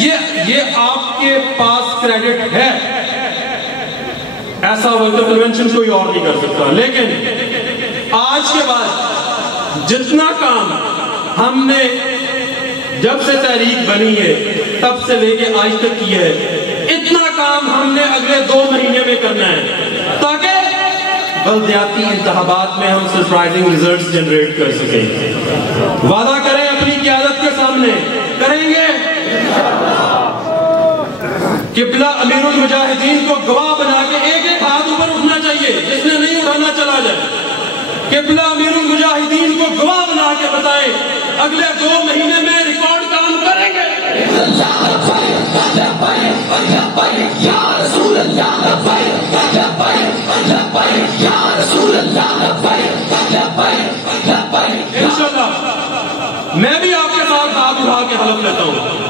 ये आपके पास क्रेडिट है, ऐसा वर्कर कन्वेंशन कोई और नहीं कर सकता। लेकिन आज के बाद जितना काम हमने जब से तहरीक बनी है तब से लेके आज तक किया है, इतना काम हमने अगले 2 महीने में करना है ताकि बल्दियाती इंतखाबात में हम सरप्राइजिंग रिजल्ट्स जनरेट कर सकें। वादा करें अपनी क़यादत के सामने, करेंगे। किबला अमीरुल मुजाहिदीन को गवाह बना के एक हाथ ऊपर उठना चाहिए, जिसने नहीं उठाना चला जाए। किबला अमीरुल मुजाहिदीन को गवाह बना के बताए अगले 2 महीने में रिकॉर्ड काम करेंगे। इंशाअल्लाह मैं भी आपके साथ हाथ उठा के हलफ लेता हूँ।